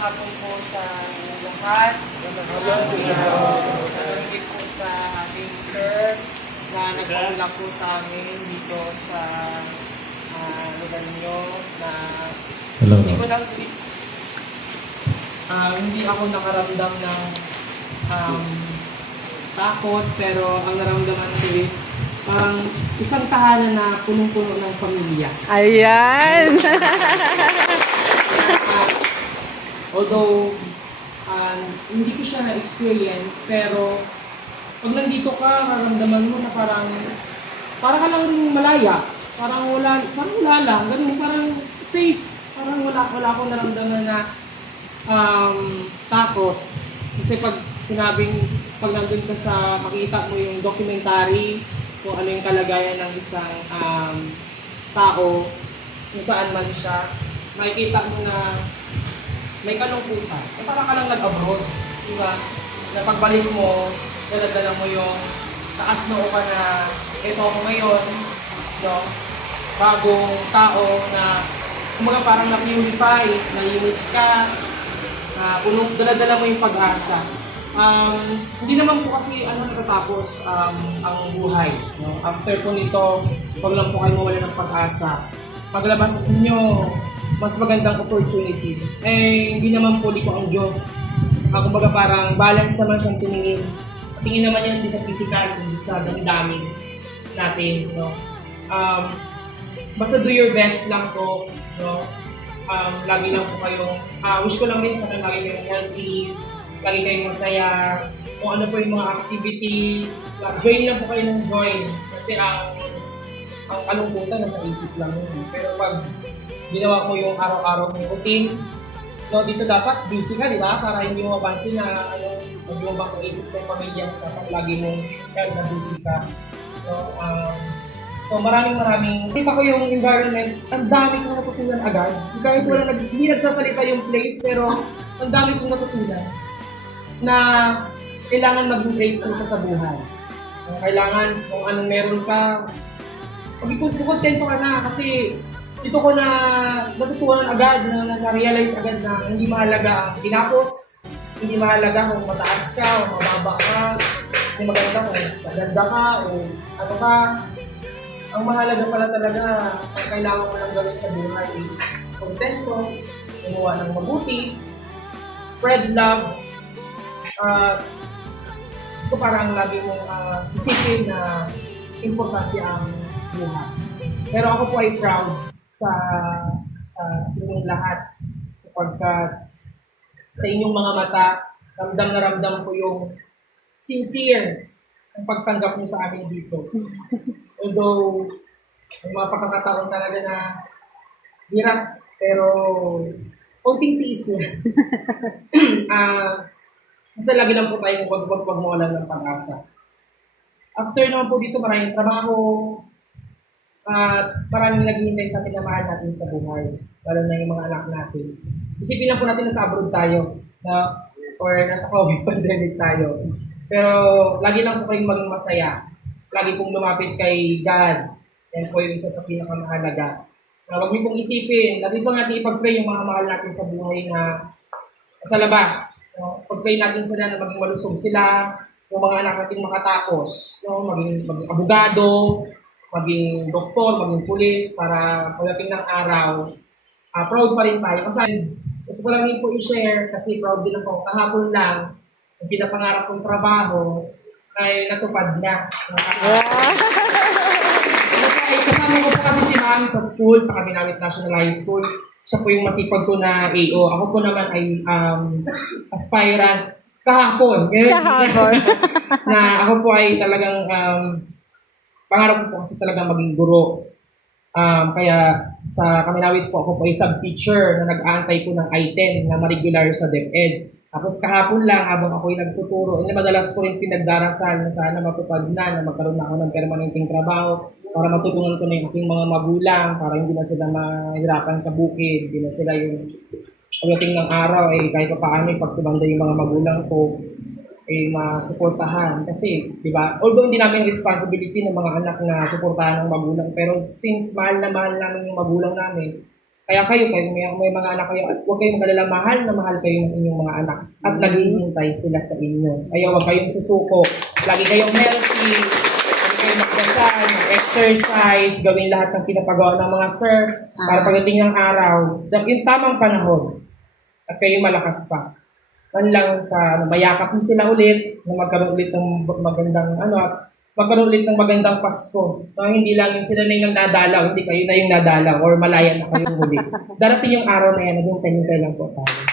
hapon po sa lahat. Nagigit po sa ating sir na nagpaulak po sa amin dito sa lugar ninyo na hindi ko lang hindi ako nakaramdam ng takot, pero ang naramdaman ko is parang isang tahanan na punong-puno ng pamilya. Ayan! Although, hindi ko siya na-experience, pero pag nandito ka, nararamdaman mo na parang ka lang rin malaya. Parang wala lang. Ganun, parang safe. Parang wala akong naramdaman na takot. Kasi pag nandun ka sa, makita mo yung documentary, kung ano yung kalagayan ng isang tao, kung saan man siya, makikita mo na may kalungkutan. Eh, parang ka lang nag-abroad, di ba? Na pagbalik mo, dala-dala mo yung taas noo ka na ito ako ngayon, no? Bagong tao na kumbaga parang na-purify, nalinis ka, dala-dala mo yung pag-asa. Hindi naman po kasi natatapos ang buhay. No? After po nito, wag lang po kayo mawala ng pag-asa. Paglabas niyo, mas magandang opportunity. Eh, hindi naman po di ko ang Diyos. Kumbaga parang balance naman siyang tingin. Tingin naman yan hindi sa physical, hindi sa damdamin natin. No? Basta do your best lang po. No? Lagi lang po kayong, wish ko lang din sana lagi kayong healthy, lagi kayong masaya, kung ano po yung mga activity, join lang po kayo ng join. Kasi ang kalungkutan nasa isip lang yun. Pero pag ginawa ko yung araw-araw ng routine, no, dito dapat busy ka, di ba? Para hindi mo mapansin na huwag mo bang isip ng pamilya, dapat lagi mong na busy ka. So maraming nakita ko yung environment, ang dami kong natutunan agad. Kahit hindi nagsasalita yung place, pero ang dami kong natutunan na kailangan maging grateful ka sa buhay. Kailangan kung anong meron ka, pag-kontento ka na kasi ito ko na natutunan agad, na-realize agad na hindi mahalaga ang tinapos, hindi mahalaga kung mataas ka o mababa ka, hindi maganda kung maganda ka o ano ka. Ang mahalaga pala talaga, ang kailangan mo lang gawin sa buhay is kontento, gumawa ng mabuti, spread love. Ito parang lagi mong isipin na importante ang buhay. Pero ako po ay proud sa inyong lahat sapagkat sa inyong mga mata, ramdam na ramdam ko yung sincere ang pagtanggap mo sa amin dito. Although, may mga pagkakataon talaga na hirap, pero konting tiis na. Basta lagi lang po tayo wag mawalan ng pag-asa. After naman po dito, maraming trabaho, at maraming naghihintay sa pinamahal natin sa buhay, lalo na yung mga anak natin. Isipin lang po natin nasa abroad tayo, or nasa COVID pandemic tayo. Pero lagi lang po kayong maging masaya. Lagi pong lumapit kay God. Yan po yung isa sa pinakamahalaga. Huwag niyo pong isipin, lagi po natin ipag-pray yung mga mahal natin sa buhay na sa labas. No? Pag-pray natin sila na maging malusog sila, yung mga anak natin makatapos, no? maging abogado, maging doktor, maging pulis, para pagdating ng araw, proud pa rin tayo. Kasi gusto ko lang din po i-share, kasi proud din ako. Kahapon lang, ang pinapangarap kong trabaho ay natupad na. Kasama ko po kasi si Mami sa school, sa Caminawit National High School. Siya po yung masipag ko na AO. Ako po naman ay aspirant kahapon. Na ako po ay talagang pangarap ko po kasi talagang maging guro. Kaya sa Caminawit po ako po ay sub-teacher na nag-aantay po ng item na ma-regular sa DepEd. Tapos kahapon lang habang ako'y nagtuturo, madalas ko rin pinagdarasal na sana matupad na magkaroon na ako ng permanenteng trabaho para matulungan ko na yung aking mga magulang, para hindi na sila mahirapan sa bukid, hindi na sila yung pagdating ng araw, kahit pa paano pagtubanda yung mga magulang ko, masuportahan. Kasi, di ba, although hindi namin responsibility ng mga anak na suportahan ng magulang, pero since mahal na mahal namin yung magulang namin, Kaya kayo may mga anak kayo, at huwag kayong magalala, mahal na mahal kayo ng inyong mga anak. At naghihintay sila sa inyo. Kaya huwag kayong susuko. Lagi kayong healthy. Lagi kayong magdasal, mag-exercise, gawin lahat ng pinapagawa ng mga sir para pagdating ng araw, yung tamang panahon, at kayo malakas pa. Man lang sa mayakap niyo sila ulit, na magkaroon ulit ng magandang at magkaroon ulit ng magandang Pasko. Hindi lang yung sila na yung nadalaw, hindi kayo na yung nadalaw or malaya na kayong huli. Darating yung araw na yan, naghintay lang po tayo.